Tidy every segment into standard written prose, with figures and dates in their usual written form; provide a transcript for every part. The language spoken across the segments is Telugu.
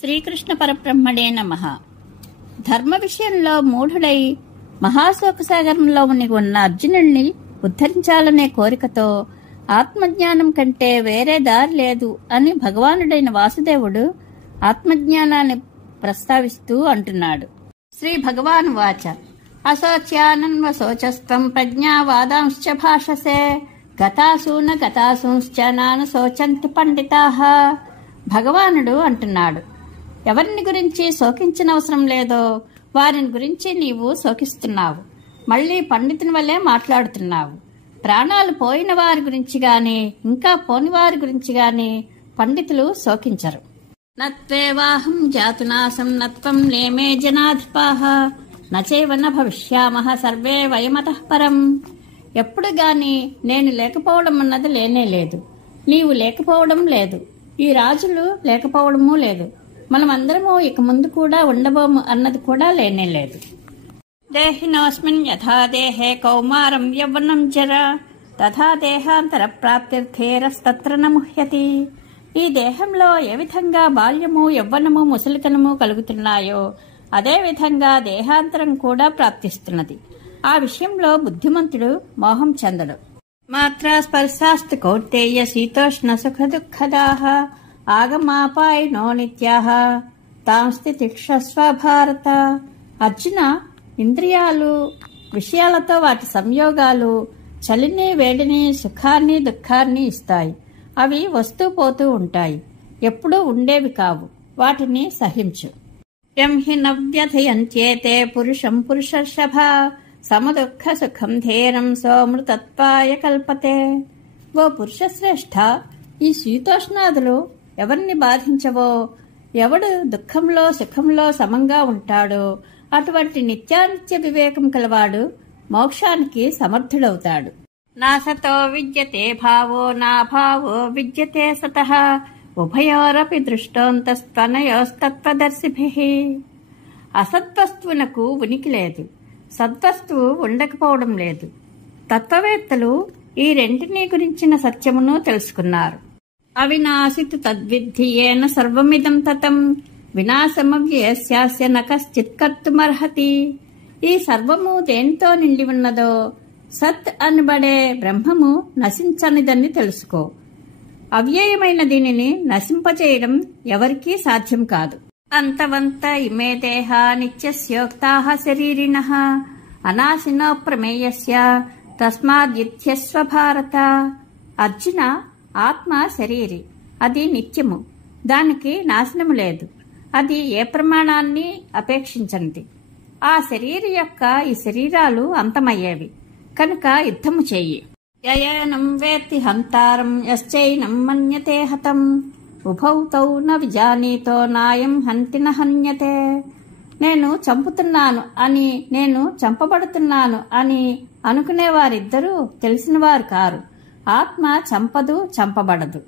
శ్రీకృష్ణ పరబ్రహ్మణే నమః. ధర్మ విషయంలో మూఢుడై మహాశోకసాగరంలో మునిగి ఉన్న అర్జునుడిని ఉద్ధరించాలనే కోరికతో ఆత్మజ్ఞానం కంటే వేరే దారి లేదు అని భగవానుడైన వాసుదేవుడు ఆత్మజ్ఞానాన్ని ప్రస్తావిస్తూ అంటున్నాడు. శ్రీ భగవాన్ వాచ అశోచ్యానన్వశోచస్త్వం ప్రజ్ఞావాదాంశ్చ భాషసే గతాసూన గతాసూంశ్చ నాన శోచంతి పండితాః. భగవానుడు అంటున్నాడు, ఎవరిని గురించి శోకించనవసరం లేదో వారిని గురించి నీవు శోకిస్తున్నావు. మళ్ళీ పండితుని వల్లే మాట్లాడుతున్నావు. ప్రాణాలు పోయిన వారి గురించి గాని ఇంకా పోని వారి గురించి గాని పండితులు శోకించరు. నత్వేవాహం జాతునాశం నత్వం నేమే జనాధిపాః నచైవ న భవిష్యామః సర్వే వయమతః పరం. ఎప్పుడు గాని నేను లేకపోవడం అన్నది లేనే లేదు, నీవు లేకపోవడం లేదు, ఈ రాజులు లేకపోవడమూ లేదు, మనమందరము ఇక ముందు కూడా ఉండబోము అన్నది కూడా లేనే లేదు. దేహినోస్మిన్ యథా దేహే కౌమారం యవ్వనం జరా తథా దేహాంతర ప్రాప్తిర్థేరస్తత్ర న ముహ్యతి. ఈ దేహంలో ఏ విధంగా బాల్యము యవ్వనము ముసలితనము కలుగుతున్నాయో అదే విధంగా దేహాంతరం కూడా ప్రాప్తిస్తున్నది. ఆ విషయంలో బుద్ధిమంతుడు మోహం చెందడు. మాత్రా స్పర్శాస్తు కౌంతేయ శీతోష్ణ సుఖ దుఃఖదాః ఆగమాపాయనో నిత్యాః తాంస్తి తిక్షస్వ భారత. అర్జున, ఇంద్రియాలు విషయాలతో వాటి సంయోగాలు చలిని వేడిని సుఖాన్ని దుఃఖాన్ని ఇస్తాయి. అవి వస్తూ పోతూ ఉంటాయి, ఎప్పుడూ ఉండేవి కావు. వాటిని సహించు. యం హి నవ్యథయంత్యేతే పురుషం పురుషర్షభ సమదుఃఖ సుఖం ధీరం సోమృతత్వాయ కల్పతే. ఓ పురుషశ్రేష్ఠ, ఈ శీతోష్ణాదులు ఎవరిని బాధించవో, ఎవడు దుఃఖంలో సుఖంలో సమంగా ఉంటాడో అటువంటి నిత్యానిత్య వివేకం కలవాడు మోక్షానికి సమర్థుడవుతాడు. నాసతో విద్యతే భావో నా భావో విద్యతే సతః ఉభయోరపి దృష్టోంతస్తనయోస్తత్వదర్శిభిః. అసద్వస్తువునకు ఉనికి లేదు, సద్వస్తువు ఉండకపోవడం లేదు. తత్వవేత్తలు ఈ రెంటినీ గురించిన సత్యమును తెలుసుకున్నారు. అవినాశితు తద్విద్ధి ఏన సర్వమిదం తతం వినాశమవ్యయస్యాస్య న కశ్చిత్ కర్తుమర్హతి. ఈ సర్వము దేనితో నిండి ఉన్నదో సత్ అనబడే బ్రహ్మము నశించనిదని తెలుసుకో. అవ్యయమైన దీనిని నశింపచేయడం ఎవరికీ సాధ్యం కాదు. అంతవంత ఇమే దేహా నిత్యస్యోక్తాః శరీరిణః అనాశినో ప్రమేయస్య తస్మాద్యుధ్యస్వ భారత. అర్జున, ఆత్మ శరీరి, అది నిత్యము, దానికి నాశనము లేదు, అది ఏ ప్రమాణాన్ని అపేక్షించనిది. ఆ శరీరి యొక్క ఈ శరీరాలు అంతమయ్యేవి, కనుక యుద్ధము చెయ్యి. యయేనం వేత్తి హంతారం యశ్చైనం మన్యతే హతం ఉభౌ తౌ న విజానీతో నాయం హంతి న హన్యతే. నేను చంపుతున్నాను అని నేను చంపబడుతున్నాను అని అనుకునేవారిద్దరూ తెలిసినవారు కారు. ఆత్మ చంపదు, చంపబడదు.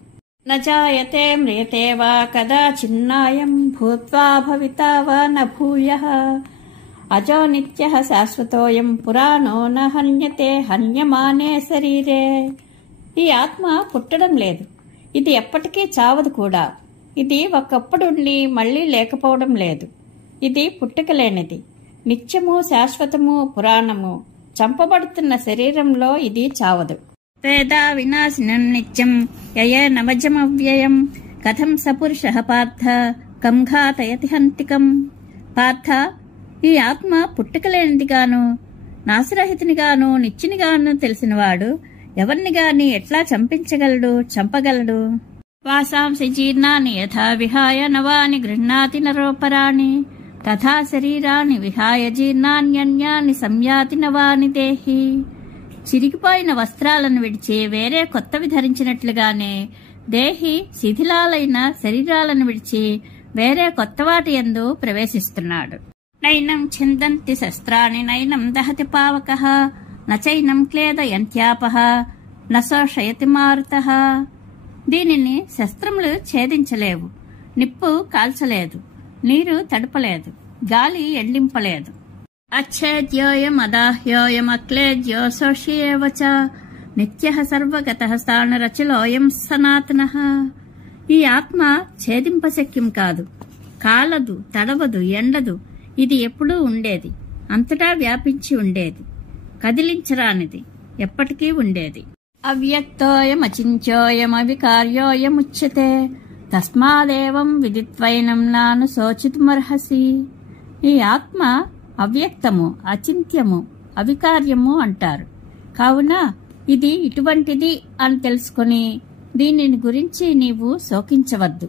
న జాయతే మ్రియతే వా కదాచిన్నాయం భూత్వా భవితా వా న భూయః అజో నిత్యః శాశ్వతోయం పురాణో న హన్యతే హన్యమానే శరీరే. ఈ ఆత్మ పుట్టడం లేదు, ఇది ఎప్పటికీ చావదు కూడా. ఇది ఒకప్పుడుండి మళ్లీ లేకపోవడం లేదు. ఇది పుట్టుకలేనిది, నిత్యము శాశ్వతము పురాణము. చంపబడుతున్న శరీరంలో ఇది చావదు. వేదా వినాశినం నిత్యం యయే నవజమవ్యయం కథం సపురుషః పార్థ కం ఘాతయతి హంతికం. పార్థ, ఈ ఆత్మ పుట్టుకలేనిదిగాను నాశరహితునిగాను నిత్యునిగాను తెలిసినవాడు ఎవరిని గాని ఎట్లా చంపించగలడు, చంపగలడు? వాసాంసి జీర్ణాని యథా విహాయ నవాని గృహ్ణాతి నరోపరాణి తథా శరీరాన్ని విహాయ జీర్ణాన్యన్యాని సంయాతి నవాని దేహి. చిరిగిపోయిన వస్త్రాలను విడిచి వేరే కొత్తవి ధరించినట్లుగానే దేహి శిథిలాలైన శరీరాలను విడిచి వేరే కొత్త వాటి యందు ప్రవేశిస్తున్నాడు. నైనం ఛిందంతి శస్త్రాణి నైనం దహతి పావకః నచైనం క్లేదయంత్యాపః నశోషయతి మారుతః. దీనిని శస్త్రములు ఛేదించలేవు, నిప్పు కాల్చలేదు, నీరు తడపలేదు, గాలి ఎండింపలేదు. అచ్ఛేద్యోయం అదాహ్యోయం అక్లేద్యో శోష్యేవ చ నిత్యః సర్వగతః స్థాణరచలోయం సనాతనః. ఈ ఆత్మ ఛేదింపశక్యం కాదు, కాలదు, తడవదు, ఎండదు. ఇది ఎప్పుడూ ఉండేది, అంతటా వ్యాపించి ఉండేది, కదిలించరానిది, ఎప్పటికీ ఉండేది. అవ్యక్తోయమచింత్యోయమవికార్యోయముచ్యతే తస్మాదేవం విదిత్వైనం నాను శోచితుమర్హసి. ఈ ఆత్మ అవ్యక్తము, అచింత్యము, అవికార్యము అంటారు. కావున ఇది ఇటువంటిది అని తెలుసుకుని దీనిని గురించి నీవు శోకించవద్దు.